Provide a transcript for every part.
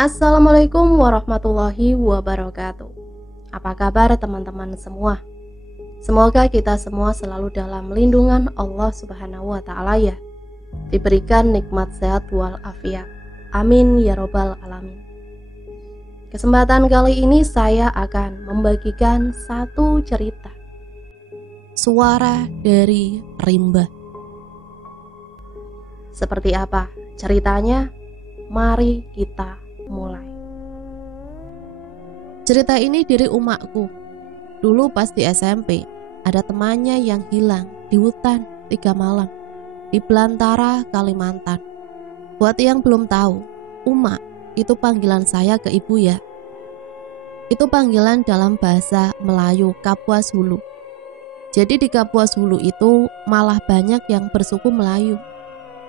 Assalamualaikum warahmatullahi wabarakatuh. Apa kabar teman-teman semua? Semoga kita semua selalu dalam lindungan Allah Subhanahu wa Ta'ala ya. Diberikan nikmat sehat walafiat. Amin ya robbal alamin. Kesempatan kali ini saya akan membagikan satu cerita. Suara dari rimba. Seperti apa ceritanya? Mari kita mulai. Cerita ini dari umakku. Dulu pas di SMP, ada temannya yang hilang di hutan 3 malam di Belantara, Kalimantan. Buat yang belum tahu, umak itu panggilan saya ke ibu ya. Itu panggilan dalam bahasa Melayu Kapuas Hulu. Jadi di Kapuas Hulu itu malah banyak yang bersuku Melayu.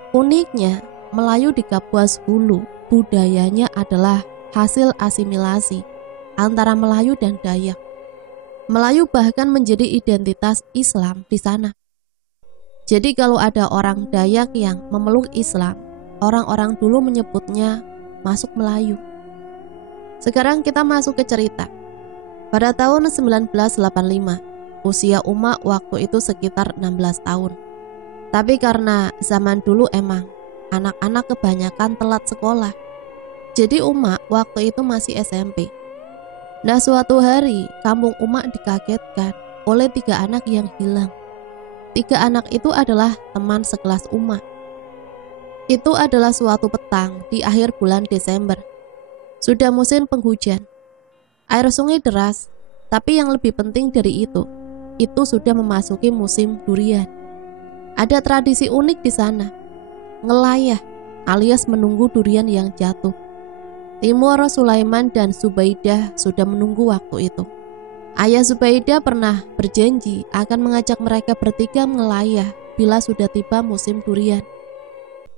Uniknya, Melayu di Kapuas Hulu budayanya adalah hasil asimilasi antara Melayu dan Dayak. Melayu bahkan menjadi identitas Islam di sana. Jadi kalau ada orang Dayak yang memeluk Islam, orang-orang dulu menyebutnya masuk Melayu. Sekarang kita masuk ke cerita. Pada tahun 1985, usia umak waktu itu sekitar 16 tahun. Tapi karena zaman dulu emang anak-anak kebanyakan telat sekolah. Jadi umak waktu itu masih SMP. Nah suatu hari kampung umak dikagetkan oleh 3 anak yang hilang. 3 anak itu adalah teman sekelas umak. Itu adalah suatu petang di akhir bulan Desember. Sudah musim penghujan. Air sungai deras, tapi yang lebih penting dari itu sudah memasuki musim durian. Ada tradisi unik di sana. Ngelayah alias menunggu durian yang jatuh. Timur, Sulaiman, dan Zubaidah sudah menunggu waktu itu. Ayah Zubaidah pernah berjanji akan mengajak mereka bertiga ngelayah bila sudah tiba musim durian.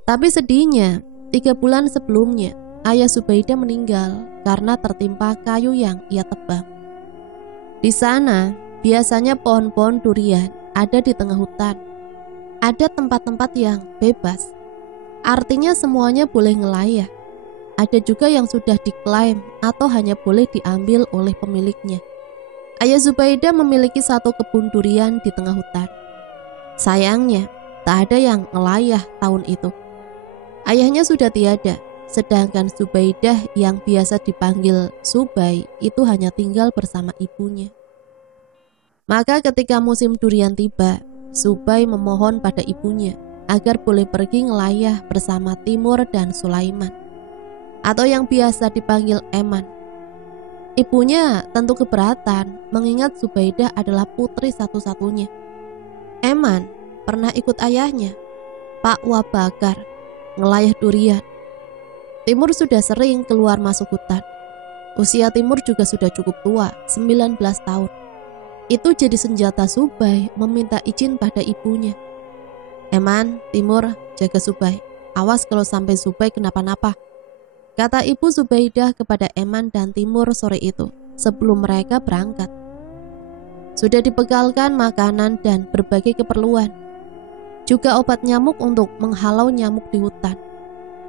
Tapi sedihnya, 3 bulan sebelumnya, ayah Zubaidah meninggal karena tertimpa kayu yang ia tebang. Di sana, biasanya pohon-pohon durian ada di tengah hutan. Ada tempat-tempat yang bebas. Artinya semuanya boleh ngelayah. Ada juga yang sudah diklaim atau hanya boleh diambil oleh pemiliknya. Ayah Zubaidah memiliki 1 kebun durian di tengah hutan. Sayangnya, tak ada yang ngelayah tahun itu. Ayahnya sudah tiada, sedangkan Zubaidah yang biasa dipanggil Subai itu hanya tinggal bersama ibunya. Maka ketika musim durian tiba, Subai memohon pada ibunya agar boleh pergi ngelayah bersama Timur dan Sulaiman, atau yang biasa dipanggil Eman. Ibunya tentu keberatan mengingat Zubaidah adalah putri satu-satunya. Eman pernah ikut ayahnya, Pak Wabakar, ngelayah durian. Timur sudah sering keluar masuk hutan. Usia Timur juga sudah cukup tua, 19 tahun. Itu jadi senjata Subai meminta izin pada ibunya. Eman, Timur, jaga Subai. Awas kalau sampai Subai kenapa-napa, kata ibu Zubaidah kepada Eman dan Timur sore itu sebelum mereka berangkat. Sudah dibekalkan makanan dan berbagai keperluan, juga obat nyamuk untuk menghalau nyamuk di hutan.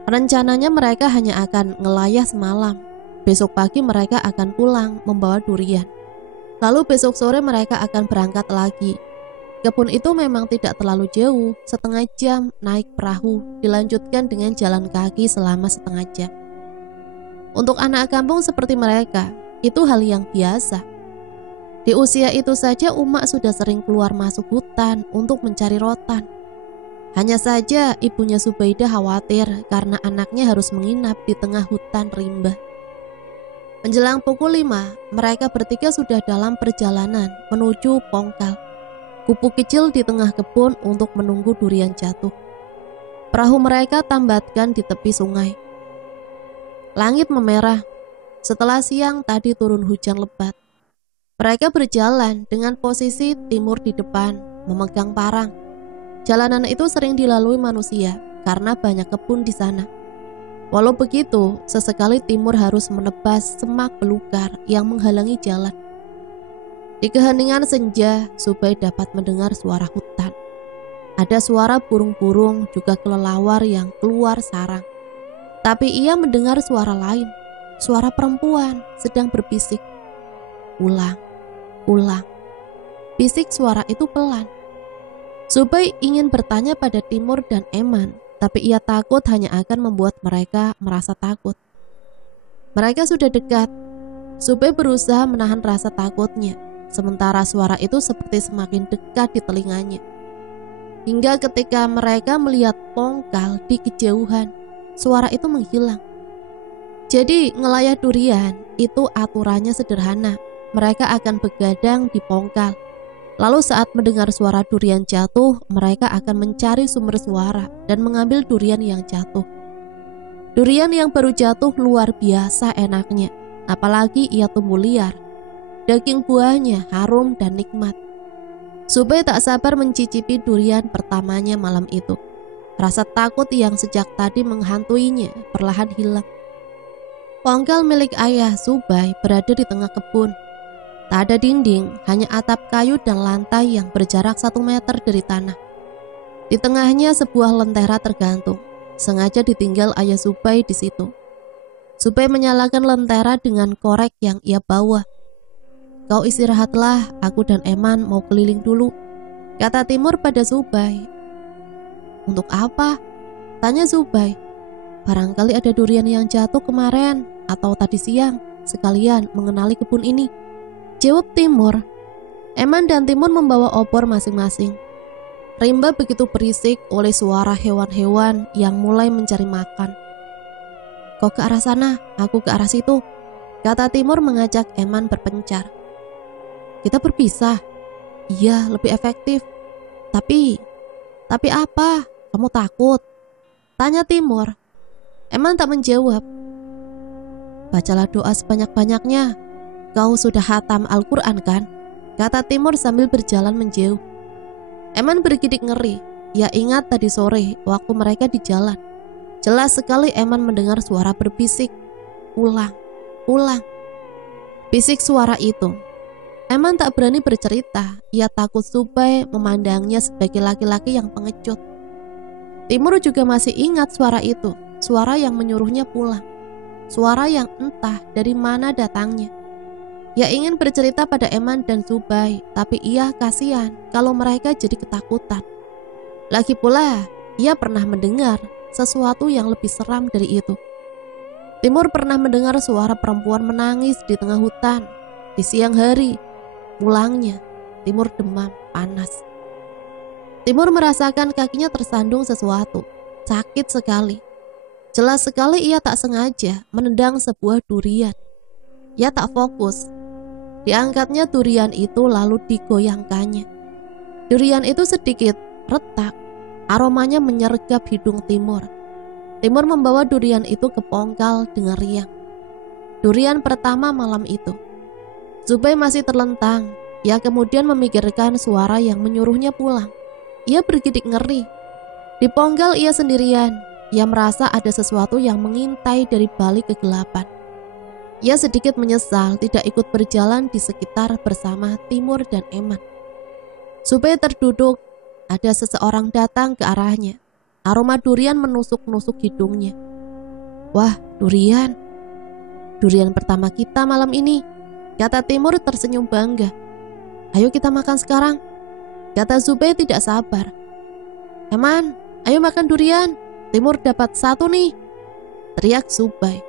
Rencananya mereka hanya akan ngelayah semalam. Besok pagi mereka akan pulang membawa durian. Lalu besok sore mereka akan berangkat lagi. Kebun itu memang tidak terlalu jauh, setengah jam naik perahu, dilanjutkan dengan jalan kaki selama setengah jam. Untuk anak kampung seperti mereka, itu hal yang biasa. Di usia itu saja umak sudah sering keluar masuk hutan untuk mencari rotan. Hanya saja ibunya Zubaidah khawatir karena anaknya harus menginap di tengah hutan rimba. Menjelang pukul 5, mereka bertiga sudah dalam perjalanan menuju Pongkal, gubuk kecil di tengah kebun untuk menunggu durian jatuh. Perahu mereka tambatkan di tepi sungai. Langit memerah. Setelah siang tadi turun hujan lebat. Mereka berjalan dengan posisi Timur di depan, memegang parang. Jalanan itu sering dilalui manusia karena banyak kebun di sana. Walau begitu, sesekali Timur harus menebas semak belukar yang menghalangi jalan. Di keheningan senja, Subai dapat mendengar suara hutan. Ada suara burung-burung juga kelelawar yang keluar sarang. Tapi ia mendengar suara lain. suara perempuan sedang berbisik. Ulang, ulang. Bisik suara itu pelan. Zubair ingin bertanya pada Timur dan Eman, tapi ia takut hanya akan membuat mereka merasa takut. Mereka sudah dekat. Zubair berusaha menahan rasa takutnya, sementara suara itu seperti semakin dekat di telinganya. Hingga ketika mereka melihat pongkal di kejauhan, suara itu menghilang. Jadi ngelayah durian itu aturannya sederhana. Mereka akan begadang di pongkal. Lalu saat mendengar suara durian jatuh, mereka akan mencari sumber suara dan mengambil durian yang jatuh. Durian yang baru jatuh luar biasa enaknya, apalagi ia tumbuh liar. Daging buahnya harum dan nikmat. Zubair tak sabar mencicipi durian pertamanya malam itu. Rasa takut yang sejak tadi menghantuinya perlahan hilang. Pongkal milik ayah Zubair berada di tengah kebun. Tak ada dinding, hanya atap kayu dan lantai yang berjarak 1 meter dari tanah. Di tengahnya sebuah lentera tergantung, sengaja ditinggal ayah Zubair di situ. Zubair menyalakan lentera dengan korek yang ia bawa. "Kau istirahatlah, aku dan Eman mau keliling dulu," kata Timur pada Zubair. "Untuk apa?" tanya Zubair. "Barangkali ada durian yang jatuh kemarin atau tadi siang, sekalian mengenali kebun ini," jawab Timur. Eman dan Timur membawa obor masing-masing. Rimba begitu berisik oleh suara hewan-hewan yang mulai mencari makan. "Kau ke arah sana, aku ke arah situ," kata Timur mengajak Eman berpencar. "Kita berpisah." "Iya, lebih efektif." Tapi apa? Kamu takut?" tanya Timur. Eman tak menjawab. "Bacalah doa sebanyak-banyaknya. Kau sudah hatam Al-Quran kan?" kata Timur sambil berjalan menjauh. Eman bergidik ngeri. Ia ingat tadi sore waktu mereka di jalan. Jelas sekali Eman mendengar suara berbisik. Ulang, ulang. Bisik suara itu. Eman tak berani bercerita. Ia takut Zubair memandangnya sebagai laki-laki yang pengecut. Timur juga masih ingat suara itu. Suara yang menyuruhnya pulang. Suara yang entah dari mana datangnya. Ia ingin bercerita pada Eman dan Zubair, tapi ia kasihan kalau mereka jadi ketakutan. Lagi pula, ia pernah mendengar sesuatu yang lebih seram dari itu. Timur pernah mendengar suara perempuan menangis di tengah hutan di siang hari. Pulangnya, Timur demam panas. Timur merasakan kakinya tersandung sesuatu, sakit sekali. Jelas sekali ia tak sengaja menendang sebuah durian. Ia tak fokus. Diangkatnya durian itu lalu digoyangkannya. Durian itu sedikit retak, aromanya menyergap hidung Timur. Timur membawa durian itu ke pongkal dengan riang. Durian pertama malam itu. Zubair masih terlentang. Ia kemudian memikirkan suara yang menyuruhnya pulang. Ia bergidik ngeri. Di pongkal ia sendirian. Ia merasa ada sesuatu yang mengintai dari balik kegelapan. Ia sedikit menyesal tidak ikut berjalan di sekitar bersama Timur dan Eman. Zubair terduduk. Ada seseorang datang ke arahnya. Aroma durian menusuk-nusuk hidungnya. "Wah, durian. Durian pertama kita malam ini," kata Timur tersenyum bangga. "Ayo kita makan sekarang," kata Zubair tidak sabar. "Eman, ayo makan durian. Timur dapat 1 nih," teriak Zubair.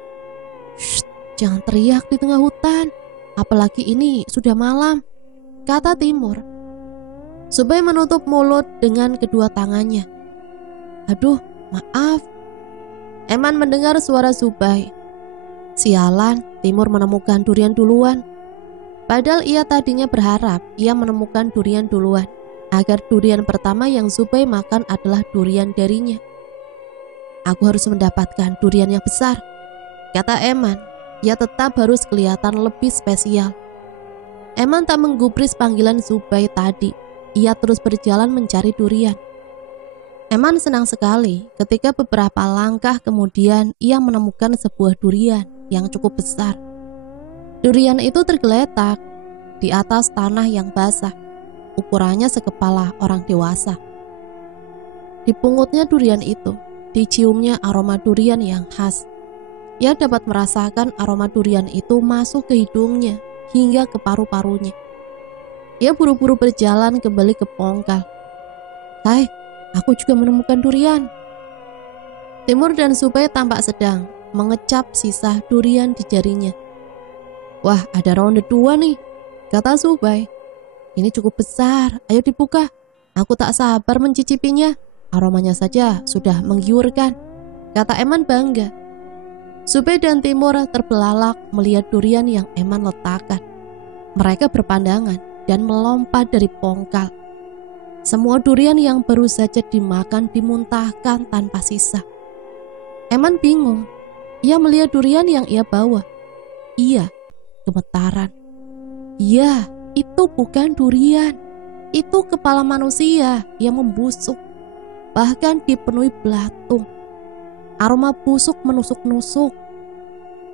"Shh, jangan teriak di tengah hutan. Apalagi ini sudah malam," kata Timur. Zubair menutup mulut dengan kedua tangannya. "Aduh, maaf." Eman mendengar suara Zubair. Sialan, Timur menemukan durian duluan. Padahal ia tadinya berharap ia menemukan durian duluan, agar durian pertama yang Zubair makan adalah durian darinya. "Aku harus mendapatkan durian yang besar," kata Eman. Ia tetap harus kelihatan lebih spesial. Eman tak menggubris panggilan Zubair tadi. Ia terus berjalan mencari durian. Eman senang sekali ketika beberapa langkah kemudian ia menemukan sebuah durian yang cukup besar. Durian itu tergeletak di atas tanah yang basah, ukurannya sekepala orang dewasa. Dipungutnya durian itu, diciumnya aroma durian yang khas. Ia dapat merasakan aroma durian itu masuk ke hidungnya hingga ke paru-parunya. Ia buru-buru berjalan kembali ke pongkal. "Hai, aku juga menemukan durian." Timur dan Subay tampak sedang mengecap sisa durian di jarinya. "Wah, ada ronde 2 nih," kata Subay. "Ini cukup besar, ayo dibuka. Aku tak sabar mencicipinya. Aromanya saja sudah menggiurkan," kata Eman bangga. Subay dan Timur terbelalak melihat durian yang Eman letakkan. Mereka berpandangan dan melompat dari pongkal. Semua durian yang baru saja dimakan dimuntahkan tanpa sisa. Eman bingung. Ia melihat durian yang ia bawa. Ia gemetaran. Ya, itu bukan durian. Itu kepala manusia yang membusuk, bahkan dipenuhi belatung. Aroma busuk menusuk-nusuk.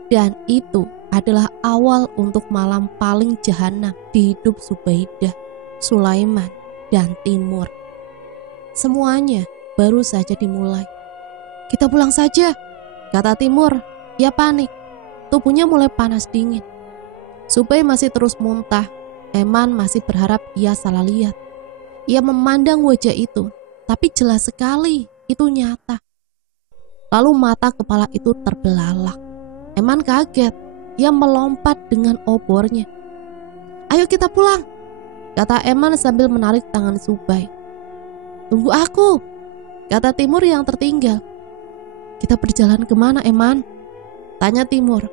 Dan itu adalah awal untuk malam paling jahanam di hidup Subaidah, Sulaiman, dan Timur. Semuanya baru saja dimulai. "Kita pulang saja," kata Timur. Ia panik. Tubuhnya mulai panas dingin. Subay masih terus muntah. Eman masih berharap ia salah lihat. Ia memandang wajah itu, tapi jelas sekali itu nyata. Lalu mata kepala itu terbelalak. Eman kaget. Ia melompat dengan obornya. "Ayo kita pulang," kata Eman sambil menarik tangan Subay. "Tunggu aku," kata Timur yang tertinggal. "Kita berjalan kemana, Eman?" tanya Timur.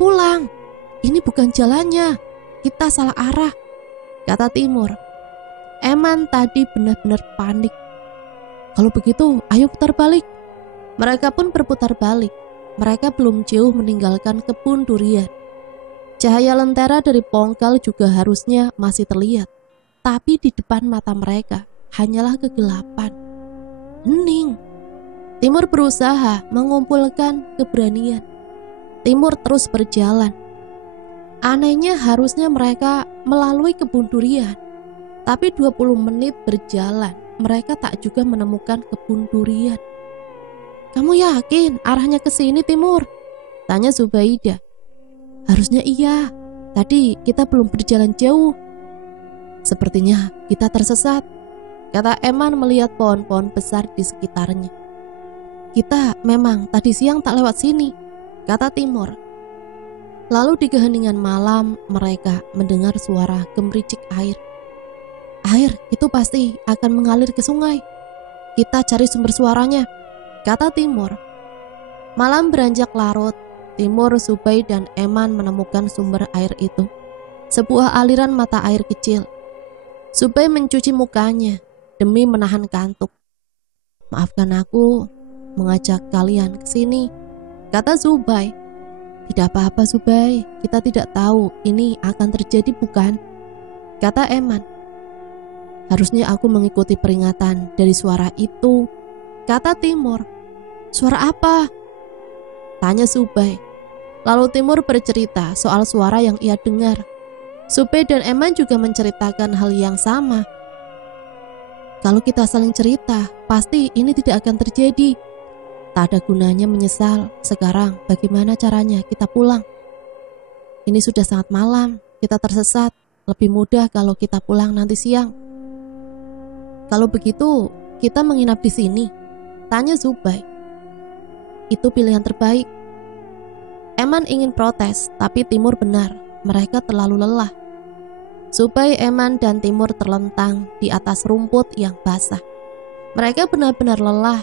"Pulang. Ini bukan jalannya. Kita salah arah," kata Timur. Eman tadi benar-benar panik. "Kalau begitu, ayo putar balik." Mereka pun berputar balik. Mereka belum jauh meninggalkan kebun durian. Cahaya lentera dari pongkal juga harusnya masih terlihat. Tapi di depan mata mereka hanyalah kegelapan. Hening. Timur berusaha mengumpulkan keberanian. Timur terus berjalan. Anehnya harusnya mereka melalui kebun durian. Tapi 20 menit berjalan, mereka tak juga menemukan kebun durian. "Kamu yakin arahnya ke sini, Timur?" tanya Zubaidah. "Harusnya iya. Tadi kita belum berjalan jauh." "Sepertinya kita tersesat," kata Eman melihat pohon-pohon besar di sekitarnya. "Kita memang tadi siang tak lewat sini," kata Timur. Lalu di keheningan malam mereka mendengar suara gemericik air. "Air itu pasti akan mengalir ke sungai. Kita cari sumber suaranya," kata Timur. Malam beranjak larut. Timur, Subay, dan Eman menemukan sumber air itu. Sebuah aliran mata air kecil. Subay mencuci mukanya demi menahan kantuk. "Maafkan aku mengajak kalian ke sini," kata Subay. "Tidak apa-apa, Subay. Kita tidak tahu ini akan terjadi, bukan?" kata Eman. "Harusnya aku mengikuti peringatan dari suara itu," kata Timur. "Suara apa?" tanya Subay. Lalu Timur bercerita soal suara yang ia dengar. Subay dan Eman juga menceritakan hal yang sama. "Kalau kita saling cerita, pasti ini tidak akan terjadi. Tak ada gunanya menyesal. Sekarang bagaimana caranya kita pulang? Ini sudah sangat malam, kita tersesat. Lebih mudah kalau kita pulang nanti siang." "Kalau begitu, kita menginap di sini?" tanya Subay. "Itu pilihan terbaik." Eman ingin protes, tapi Timur benar. Mereka terlalu lelah. Subay, Eman, dan Timur terlentang di atas rumput yang basah. Mereka benar-benar lelah.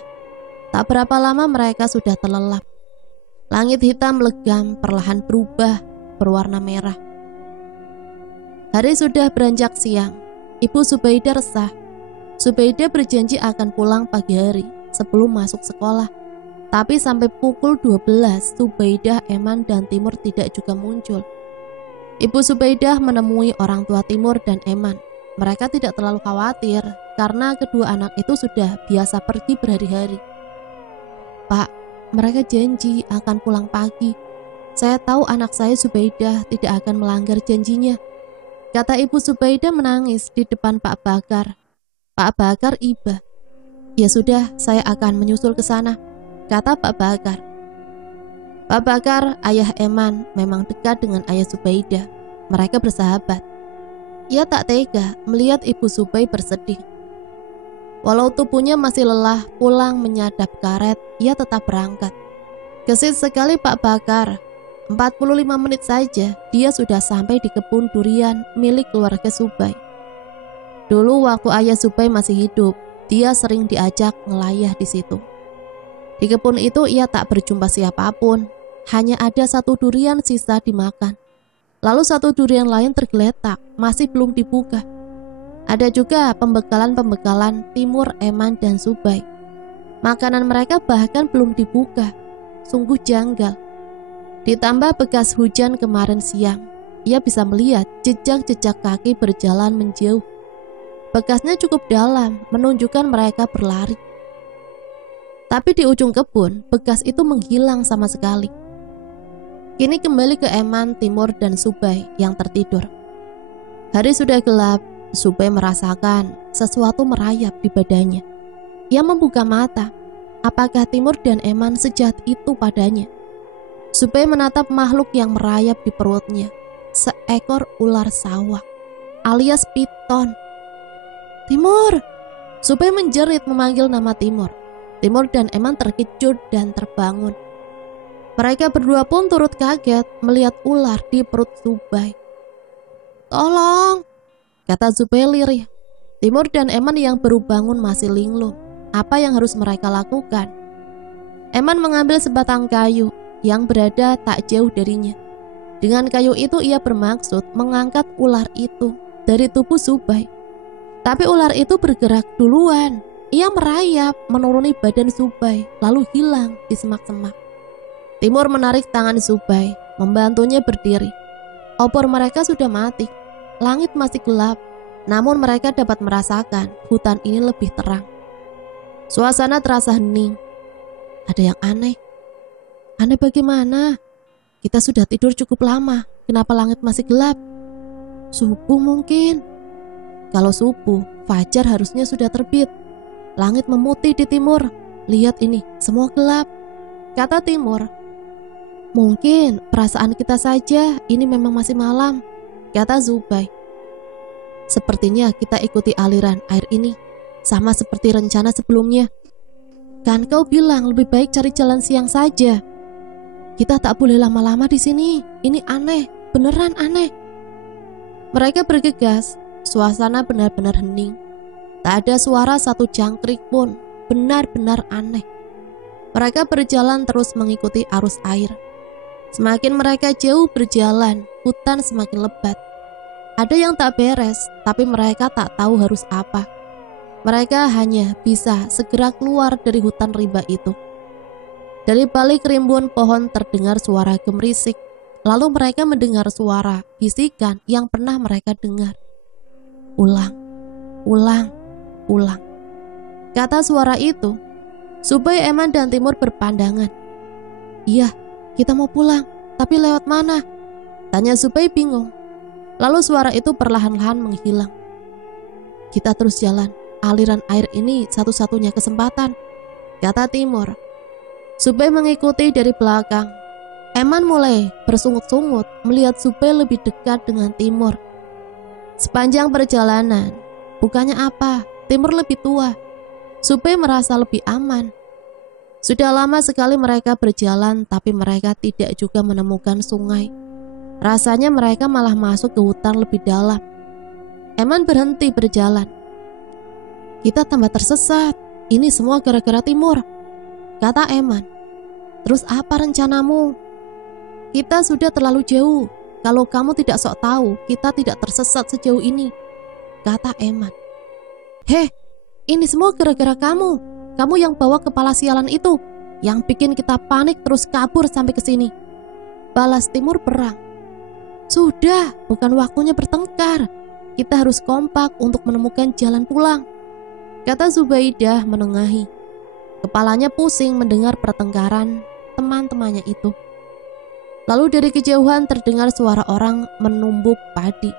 Tak berapa lama mereka sudah terlelap. Langit hitam legam perlahan berubah berwarna merah. Hari sudah beranjak siang. Ibu Zubaidah resah. Zubaidah berjanji akan pulang pagi hari sebelum masuk sekolah. Tapi sampai pukul 12, Zubaidah, Eman, dan Timur tidak juga muncul. Ibu Zubaidah menemui orang tua Timur dan Eman. Mereka tidak terlalu khawatir karena kedua anak itu sudah biasa pergi berhari-hari. "Pak, mereka janji akan pulang pagi. Saya tahu anak saya Zubaidah tidak akan melanggar janjinya," kata Ibu Zubaidah menangis di depan Pak Bakar. Pak Bakar iba. "Ya sudah, saya akan menyusul ke sana," kata Pak Bakar. Pak Bakar, ayah Eman, memang dekat dengan ayah Zubaidah. Mereka bersahabat. Ia tak tega melihat ibu Zubai bersedih. Walau tubuhnya masih lelah pulang menyadap karet, ia tetap berangkat. Gesit sekali Pak Bakar. 45 menit saja dia sudah sampai di kebun durian milik keluarga Zubai. Dulu waktu ayah Zubai masih hidup, dia sering diajak ngelayah di situ. Di kebun itu ia tak berjumpa siapapun, hanya ada satu durian sisa dimakan. Lalu satu durian lain tergeletak, masih belum dibuka. Ada juga pembekalan-pembekalan Timur, Eman, dan Zubai. Makanan mereka bahkan belum dibuka. Sungguh janggal. Ditambah bekas hujan kemarin siang, ia bisa melihat jejak-jejak kaki berjalan menjauh. Bekasnya cukup dalam, menunjukkan mereka berlari. Tapi di ujung kebun, bekas itu menghilang sama sekali. Kini kembali ke Eman, Timur, dan Zubai yang tertidur. Hari sudah gelap, Zubai merasakan sesuatu merayap di badannya. Ia membuka mata. Apakah Timur dan Eman sejahat itu padanya? Zubai menatap makhluk yang merayap di perutnya. Seekor ular sawah, alias piton. Timur! Zubai menjerit memanggil nama Timur. Timur dan Eman terkejut dan terbangun. Mereka berdua pun turut kaget melihat ular di perut Zubai. "Tolong!" kata Zubai lirih. Timur dan Eman yang baru bangun masih linglung. Apa yang harus mereka lakukan? Eman mengambil sebatang kayu yang berada tak jauh darinya. Dengan kayu itu ia bermaksud mengangkat ular itu dari tubuh Zubai. Tapi ular itu bergerak duluan. Ia merayap menuruni badan Zubai lalu hilang di semak-semak. Timur menarik tangan Zubai, membantunya berdiri. Opor mereka sudah mati. Langit masih gelap, namun mereka dapat merasakan hutan ini lebih terang. Suasana terasa hening. Ada yang aneh. Aneh bagaimana? Kita sudah tidur cukup lama, kenapa langit masih gelap? Subuh mungkin. Kalau subuh, fajar harusnya sudah terbit. Langit memutih di timur. Lihat ini, semua gelap, kata Timur. Mungkin perasaan kita saja, ini memang masih malam, kata Zubai. Sepertinya kita ikuti aliran air ini, sama seperti rencana sebelumnya. Kan kau bilang lebih baik cari jalan siang saja. Kita tak boleh lama-lama di sini, ini aneh, beneran aneh. Mereka bergegas, suasana benar-benar hening. Tak ada suara satu jangkrik pun, benar-benar aneh. Mereka berjalan terus mengikuti arus air. Semakin mereka jauh berjalan, hutan semakin lebat. Ada yang tak beres, tapi mereka tak tahu harus apa. Mereka hanya bisa segera keluar dari hutan rimba itu. Dari balik rimbun pohon terdengar suara gemerisik. Lalu mereka mendengar suara bisikan yang pernah mereka dengar. Ulang, ulang, ulang. Kata suara itu, Zubai, Eman, dan Timur berpandangan. Iya, kita mau pulang, tapi lewat mana? Tanya Zubai bingung. Lalu suara itu perlahan-lahan menghilang. Kita terus jalan, aliran air ini satu-satunya kesempatan, kata Timur. Zubai mengikuti dari belakang. Eman mulai bersungut-sungut melihat Zubai lebih dekat dengan Timur. Sepanjang perjalanan, bukannya apa, Timur lebih tua. Zubai merasa lebih aman. Sudah lama sekali mereka berjalan, tapi mereka tidak juga menemukan sungai. Rasanya mereka malah masuk ke hutan lebih dalam. Eman berhenti berjalan. Kita tambah tersesat. Ini semua gara-gara Timur, kata Eman. Terus apa rencanamu? Kita sudah terlalu jauh. Kalau kamu tidak sok tahu, kita tidak tersesat sejauh ini, kata Eman. Heh, ini semua gara-gara kamu. Kamu yang bawa kepala sialan itu, yang bikin kita panik terus kabur sampai ke sini, balas Timur perang. Sudah, bukan waktunya bertengkar. Kita harus kompak untuk menemukan jalan pulang, kata Zubaidah menengahi. Kepalanya pusing mendengar pertengkaran teman-temannya itu. Lalu dari kejauhan terdengar suara orang menumbuk padi.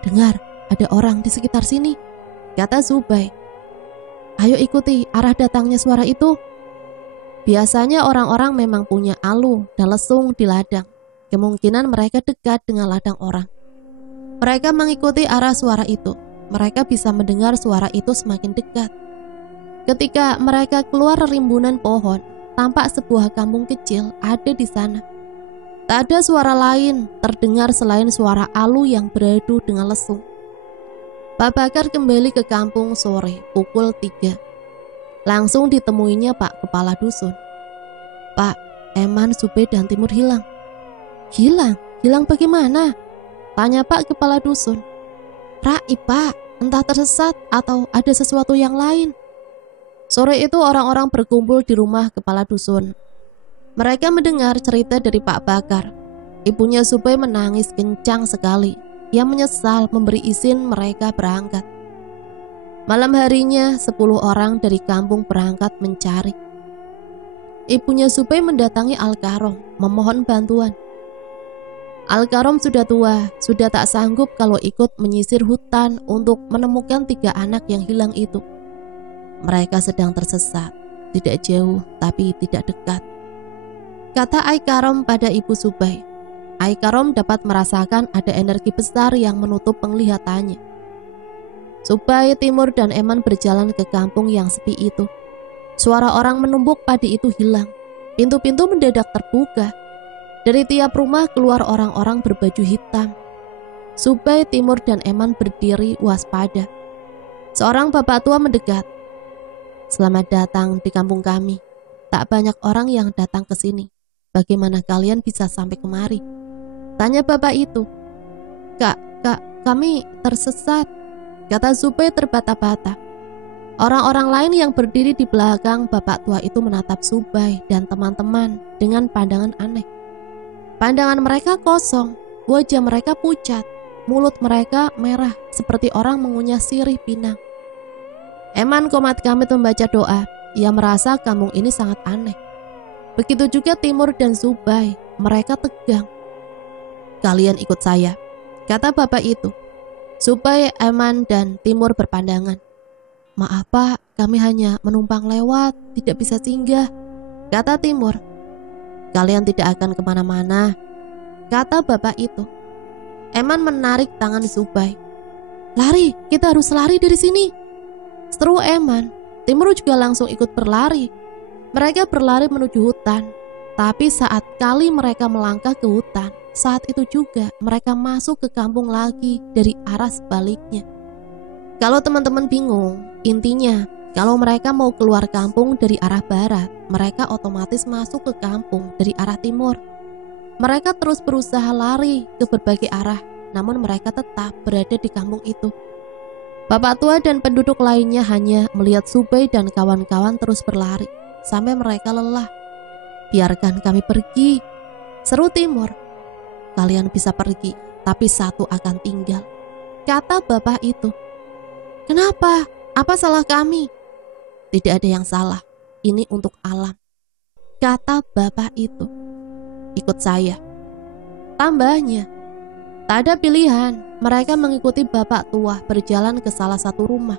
Dengar, ada orang di sekitar sini, kata Zubai. Ayo ikuti arah datangnya suara itu. Biasanya orang-orang memang punya alu dan lesung di ladang. Kemungkinan mereka dekat dengan ladang orang. Mereka mengikuti arah suara itu. Mereka bisa mendengar suara itu semakin dekat. Ketika mereka keluar rimbunan pohon, tampak sebuah kampung kecil ada di sana. Tak ada suara lain terdengar selain suara alu yang beradu dengan lesung. Pak Bakar kembali ke kampung sore pukul 3. Langsung ditemuinya Pak Kepala Dusun. Pak, Eman, Sube, dan Timur hilang. Hilang? Hilang bagaimana? Tanya Pak Kepala Dusun. Raib, Pak, entah tersesat atau ada sesuatu yang lain. Sore itu orang-orang berkumpul di rumah Kepala Dusun. Mereka mendengar cerita dari Pak Bakar. Ibunya Sube menangis kencang sekali. Ia menyesal memberi izin mereka berangkat. Malam harinya 10 orang dari kampung berangkat mencari. Ibunya Sube mendatangi Al-Karom memohon bantuan. Al-Karom sudah tua, sudah tak sanggup kalau ikut menyisir hutan untuk menemukan 3 anak yang hilang itu. Mereka sedang tersesat, tidak jauh tapi tidak dekat. Kata Al-Karom pada Ibu Subai. Al-Karom dapat merasakan ada energi besar yang menutup penglihatannya. Subai, Timur, dan Eman berjalan ke kampung yang sepi itu. Suara orang menumbuk padi itu hilang. Pintu-pintu mendadak terbuka. Dari tiap rumah keluar orang-orang berbaju hitam. Subai, Timur, dan Eman berdiri waspada. Seorang bapak tua mendekat. Selamat datang di kampung kami. Tak banyak orang yang datang ke sini. Bagaimana kalian bisa sampai kemari? Tanya bapak itu. Kak, kami tersesat. Kata Subai terbata-bata. Orang-orang lain yang berdiri di belakang bapak tua itu menatap Subai dan teman-teman dengan pandangan aneh. Pandangan mereka kosong, wajah mereka pucat, mulut mereka merah seperti orang mengunyah sirih pinang. Eman komat kamit membaca doa. Ia merasa kampung ini sangat aneh. Begitu juga Timur dan Subai, mereka tegang. Kalian ikut saya, kata bapak itu. Subai, Eman, dan Timur berpandangan. Maaf Pak, kami hanya menumpang lewat, tidak bisa singgah, kata Timur. Kalian tidak akan kemana-mana, kata bapak itu. Eman menarik tangan Subai. Lari, kita harus lari dari sini, seru Eman. Timur juga langsung ikut berlari. Mereka berlari menuju hutan. Tapi saat kali mereka melangkah ke hutan, saat itu juga mereka masuk ke kampung lagi dari arah sebaliknya. Kalau teman-teman bingung, intinya kalau mereka mau keluar kampung dari arah barat, mereka otomatis masuk ke kampung dari arah timur. Mereka terus berusaha lari ke berbagai arah, namun mereka tetap berada di kampung itu. Bapak tua dan penduduk lainnya hanya melihat Subai dan kawan-kawan terus berlari sampai mereka lelah. Biarkan kami pergi, seru Timur. Kalian bisa pergi, tapi satu akan tinggal, kata bapak itu. Kenapa? Apa salah kami? Tidak ada yang salah, ini untuk alam, kata bapak itu. Ikut saya. Tambahnya, tak ada pilihan, mereka mengikuti bapak tua berjalan ke salah satu rumah.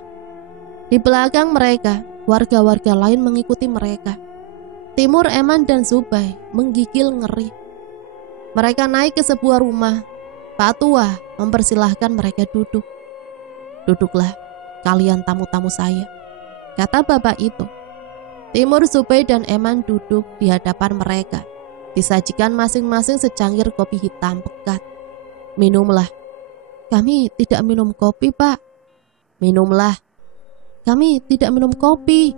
Di belakang mereka, warga-warga lain mengikuti mereka. Timur, Eman, dan Subai menggigil ngeri. Mereka naik ke sebuah rumah. Pak tua mempersilahkan mereka duduk. Duduklah, kalian tamu-tamu saya, kata bapak itu. Timur, Subai, dan Eman duduk di hadapan mereka. Disajikan masing-masing secangkir kopi hitam pekat. Minumlah. Kami tidak minum kopi, Pak. Minumlah. Kami tidak minum kopi.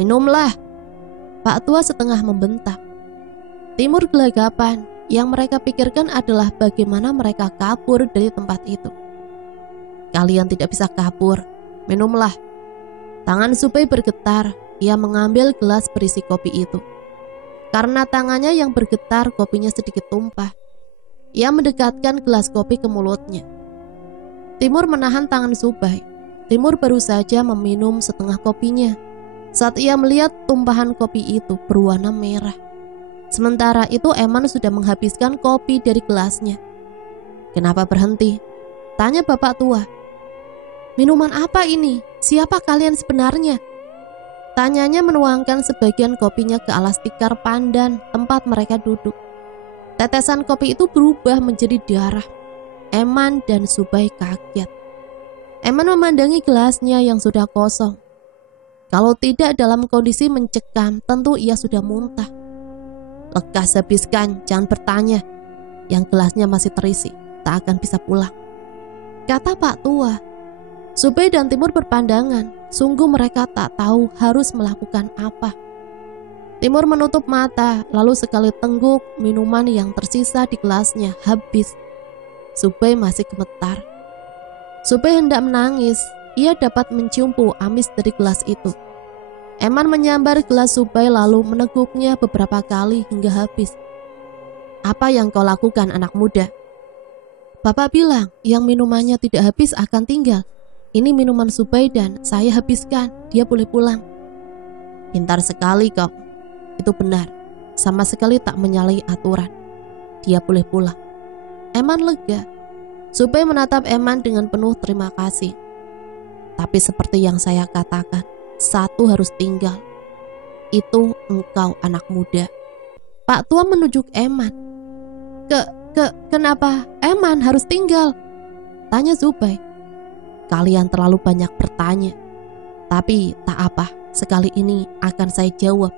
Minumlah. Pak tua setengah membentak. Timur gelagapan. Yang mereka pikirkan adalah bagaimana mereka kabur dari tempat itu. Kalian tidak bisa kabur. Minumlah. Tangan Subai bergetar. Ia mengambil gelas berisi kopi itu. Karena tangannya yang bergetar, kopinya sedikit tumpah. Ia mendekatkan gelas kopi ke mulutnya. Timur menahan tangan Subai. Timur baru saja meminum setengah kopinya. Saat ia melihat tumpahan kopi itu berwarna merah. Sementara itu Eman sudah menghabiskan kopi dari gelasnya. Kenapa berhenti? Tanya bapak tua. Minuman apa ini? Siapa kalian sebenarnya? Tanyanya menuangkan sebagian kopinya ke alas tikar pandan tempat mereka duduk. Tetesan kopi itu berubah menjadi darah. Eman dan Zubai kaget. Eman memandangi gelasnya yang sudah kosong. Kalau tidak dalam kondisi mencekam, tentu ia sudah muntah. Lekas habiskan, jangan bertanya. Yang gelasnya masih terisi, tak akan bisa pulang, kata Pak Tua. Zubai dan Timur berpandangan. Sungguh mereka tak tahu harus melakukan apa. Timur menutup mata, lalu sekali tengguk minuman yang tersisa di gelasnya habis. Zubai masih gemetar. Zubai hendak menangis. Ia dapat mencium bau amis dari gelas itu. Eman menyambar gelas Zubai lalu meneguknya beberapa kali hingga habis. Apa yang kau lakukan, anak muda? Bapak bilang yang minumannya tidak habis akan tinggal. Ini minuman Zubai dan saya habiskan. Dia boleh pulang. Pintar sekali kau. Itu benar. Sama sekali tak menyalahi aturan. Dia boleh pulang. Eman lega. Zubai menatap Eman dengan penuh terima kasih. Tapi seperti yang saya katakan, satu harus tinggal. Itu engkau, anak muda. Pak Tua menunjuk Eman. Kenapa Eman harus tinggal? Tanya Zubai. Kalian terlalu banyak bertanya. Tapi tak apa, sekali ini akan saya jawab.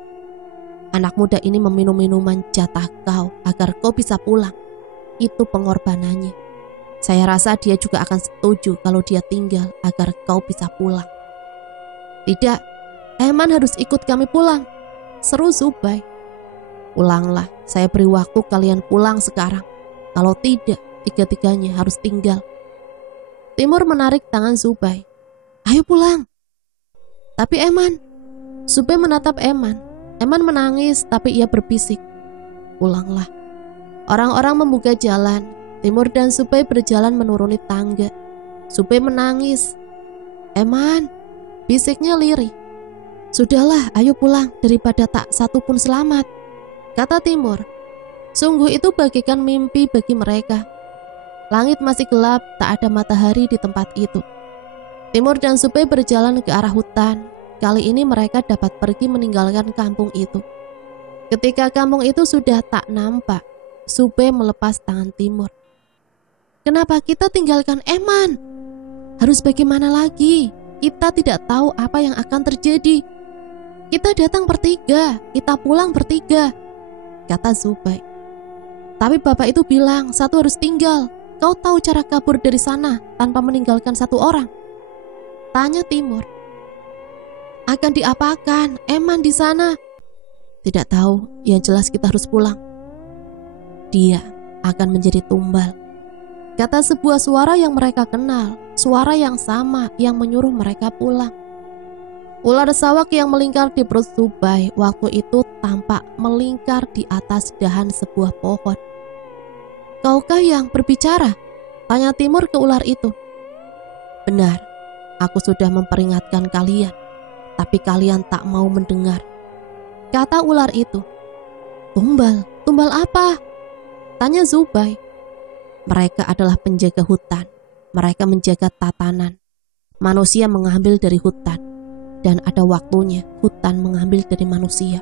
Anak muda ini meminum minuman jatah kau agar kau bisa pulang. Itu pengorbanannya. Saya rasa dia juga akan setuju kalau dia tinggal agar kau bisa pulang. Tidak, Eman harus ikut kami pulang, seru Zubai. Pulanglah, saya beri waktu kalian pulang sekarang. Kalau tidak, tiga-tiganya harus tinggal. Timur menarik tangan Zubai. Ayo pulang. Tapi Eman. Zubai menatap Eman. Eman menangis tapi ia berbisik. Pulanglah. Orang-orang membuka jalan. Timur dan Zubai berjalan menuruni tangga. Zubai menangis. Eman, bisiknya lirih. Sudahlah, ayo pulang daripada tak satu pun selamat, kata Timur. Sungguh itu bagikan mimpi bagi mereka. Langit masih gelap, tak ada matahari di tempat itu. Timur dan Zubai berjalan ke arah hutan. Kali ini mereka dapat pergi meninggalkan kampung itu. Ketika kampung itu sudah tak nampak, Zubai melepas tangan Timur. Kenapa kita tinggalkan Eman? Harus bagaimana lagi? Kita tidak tahu apa yang akan terjadi. Kita datang bertiga, kita pulang bertiga, kata Zubai. Tapi bapak itu bilang satu harus tinggal. Kau tahu cara kabur dari sana tanpa meninggalkan satu orang? Tanya Timur. Akan diapakan Eman di sana? Tidak tahu, yang jelas kita harus pulang. Dia akan menjadi tumbal, kata sebuah suara yang mereka kenal. Suara yang sama yang menyuruh mereka pulang. Ular sawak yang melingkar di perut Zubai waktu itu tampak melingkar di atas dahan sebuah pohon. Kaukah yang berbicara? Tanya Timur ke ular itu. Benar, aku sudah memperingatkan kalian, tapi kalian tak mau mendengar, kata ular itu. Tumbal apa? Tanya Zubai. Mereka adalah penjaga hutan. Mereka menjaga tatanan. Manusia mengambil dari hutan, dan ada waktunya hutan mengambil dari manusia,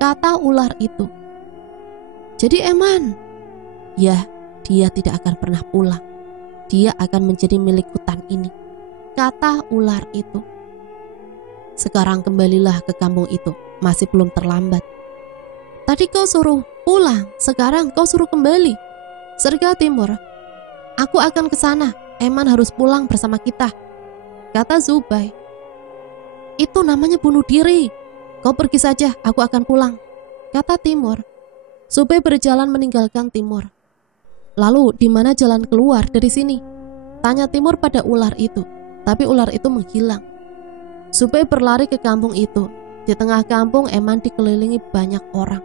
kata ular itu. Jadi Eman? Ya, dia tidak akan pernah pulang. Dia akan menjadi milik hutan ini, kata ular itu. Sekarang kembalilah ke kampung itu, masih belum terlambat. Tadi kau suruh pulang, sekarang kau suruh kembali, serga Timur. Aku akan ke sana. Eman harus pulang bersama kita, kata Zubai. Itu namanya bunuh diri. Kau pergi saja, aku akan pulang, kata Timur. Zubai berjalan meninggalkan Timur. Lalu di mana jalan keluar dari sini? Tanya Timur pada ular itu. Tapi ular itu menghilang. Zubai berlari ke kampung itu. Di tengah kampung Eman dikelilingi banyak orang.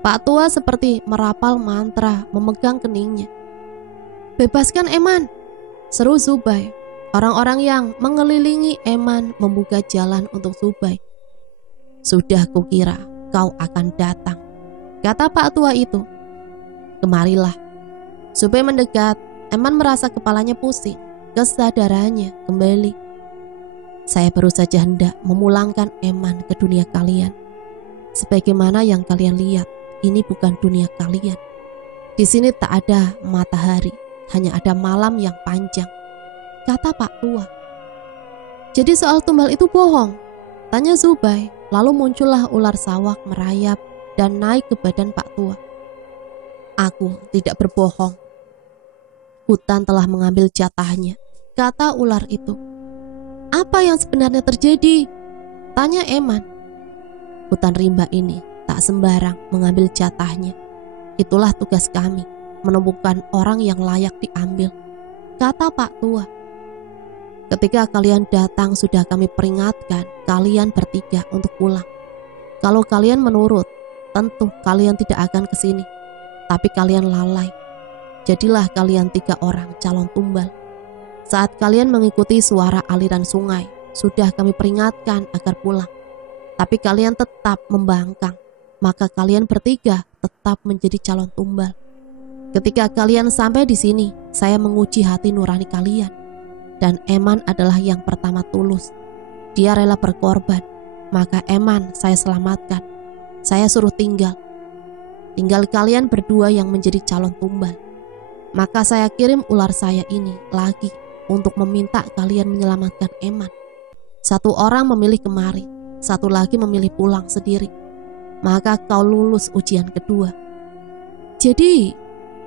Pak Tua seperti merapal mantra memegang keningnya. Bebaskan Eman, seru Zubai. Orang-orang yang mengelilingi Eman membuka jalan untuk Zubai. Sudah kukira kau akan datang, kata Pak Tua itu. Kemarilah. Zubai mendekat. Eman merasa kepalanya pusing. Kesadarannya kembali. Saya baru saja hendak memulangkan Eman ke dunia kalian. Sebagaimana yang kalian lihat, ini bukan dunia kalian. Di sini tak ada matahari, hanya ada malam yang panjang, kata Pak Tua. Jadi soal tumbal itu bohong? Tanya Zubai. Lalu muncullah ular sawak merayap dan naik ke badan Pak Tua. Aku tidak berbohong. Hutan telah mengambil jatahnya, kata ular itu. Apa yang sebenarnya terjadi? Tanya Eman. Hutan rimba ini tak sembarang mengambil jatahnya. Itulah tugas kami, menemukan orang yang layak diambil, kata Pak Tua. Ketika kalian datang sudah kami peringatkan kalian bertiga untuk pulang. Kalau kalian menurut, tentu kalian tidak akan ke sini. Tapi kalian lalai. Jadilah kalian 3 orang calon tumbal. Saat kalian mengikuti suara aliran sungai, sudah kami peringatkan agar pulang. Tapi kalian tetap membangkang, maka kalian bertiga tetap menjadi calon tumbal. Ketika kalian sampai di sini, saya menguji hati nurani kalian. Dan Eman adalah yang pertama tulus. Dia rela berkorban, maka Eman saya selamatkan. Saya suruh tinggal. Tinggal kalian berdua yang menjadi calon tumbal. Maka saya kirim ular saya ini lagi untuk meminta kalian menyelamatkan Eman. 1 orang memilih kemari, 1 lagi memilih pulang sendiri. Maka kau lulus ujian kedua. Jadi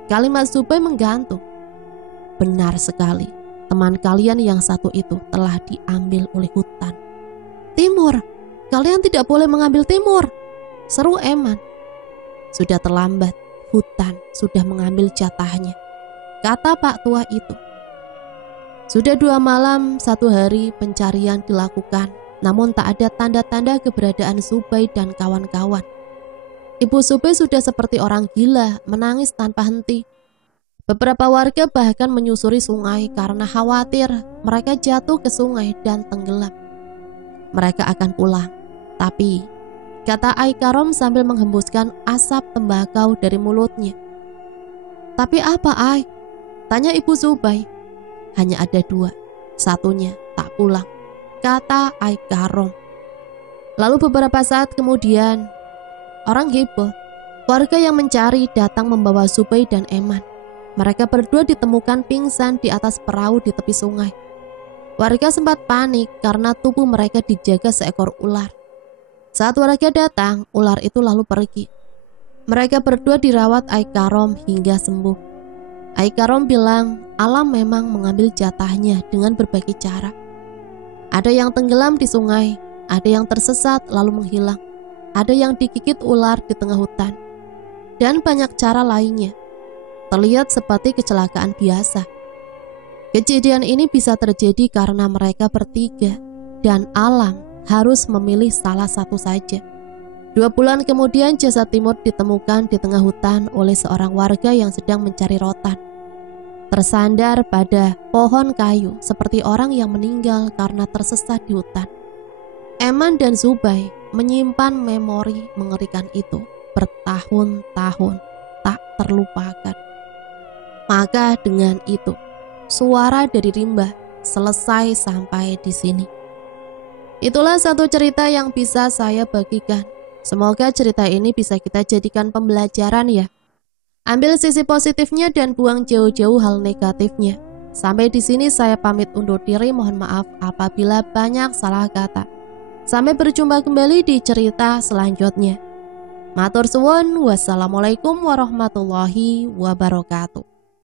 kalimat Zubai menggantung. Benar sekali, teman kalian yang 1 itu telah diambil oleh hutan. Timur, kalian tidak boleh mengambil timur, seru Eman. Sudah terlambat, hutan sudah mengambil jatahnya, kata Pak Tua itu. Sudah 2 malam 1 hari pencarian dilakukan, namun tak ada tanda-tanda keberadaan Zubai dan kawan-kawan. Ibu Zubai sudah seperti orang gila, menangis tanpa henti. Beberapa warga bahkan menyusuri sungai karena khawatir mereka jatuh ke sungai dan tenggelam. Mereka akan pulang, tapi, kata Ai Karom sambil menghembuskan asap tembakau dari mulutnya. Tapi apa, Ai? Tanya Ibu Zubai. Hanya ada 2, satunya tak pulang, kata Ai Karom. Lalu beberapa saat kemudian, orang heboh. Warga yang mencari datang membawa Zubai dan Eman. Mereka berdua ditemukan pingsan di atas perahu di tepi sungai. Warga sempat panik karena tubuh mereka dijaga seekor ular. Saat warga datang, ular itu lalu pergi. Mereka berdua dirawat Ai Karom hingga sembuh. Ai Karom bilang alam memang mengambil jatahnya dengan berbagai cara. Ada yang tenggelam di sungai, ada yang tersesat lalu menghilang, ada yang digigit ular di tengah hutan, dan banyak cara lainnya. Terlihat seperti kecelakaan biasa. Kejadian ini bisa terjadi karena mereka bertiga, dan alam harus memilih salah satu saja. 2 bulan kemudian jasad Timur ditemukan di tengah hutan oleh seorang warga yang sedang mencari rotan. Tersandar pada pohon kayu seperti orang yang meninggal karena tersesat di hutan. Eman dan Zubai menyimpan memori mengerikan itu bertahun-tahun tak terlupakan. Maka dengan itu, suara dari rimba selesai sampai di sini. Itulah satu cerita yang bisa saya bagikan. Semoga cerita ini bisa kita jadikan pembelajaran ya. Ambil sisi positifnya dan buang jauh-jauh hal negatifnya. Sampai di sini saya pamit undur diri, mohon maaf apabila banyak salah kata. Sampai berjumpa kembali di cerita selanjutnya. Matur suwun, wassalamualaikum warahmatullahi wabarakatuh.